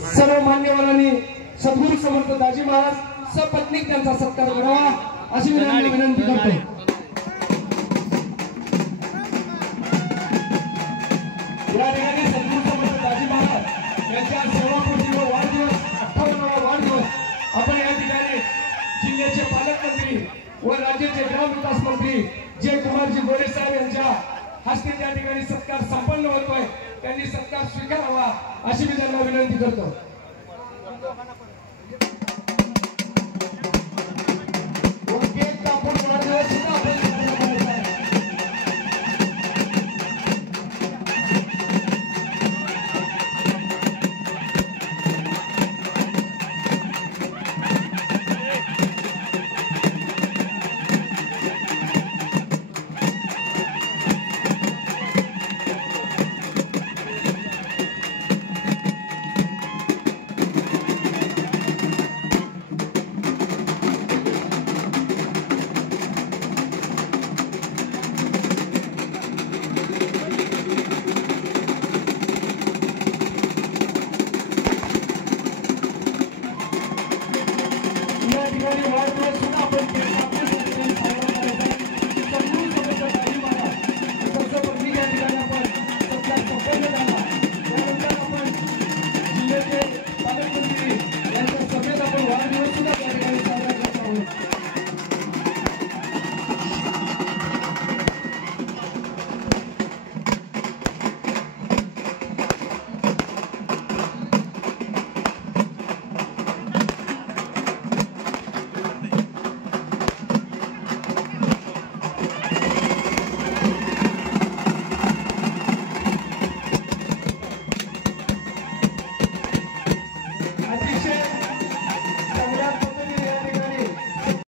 सर्व मान्यवरांनी सद्गुरू समर्थ दाजी महाराज सपत्नीक त्यांचा सत्कार करावा अशी मी विनंती करतो। या ठिकाणी सद्गुरू समर्थ दाजी महाराज यांच्या सेवापूर्ती व वाढदिवस 58वा वाढदिवस आपण या ठिकाणी जिल्ह्याचे पालकमंत्री व राज्याचे ग्रामविकास मंत्री जयकुमारजी गोरे साहेब यांच्या हस्ते त्या ठिकाणी सत्कार संपन्न होतोय। त्यांनी सत्कार स्वीकारावा अशी मी त्यांना विनंती करतो।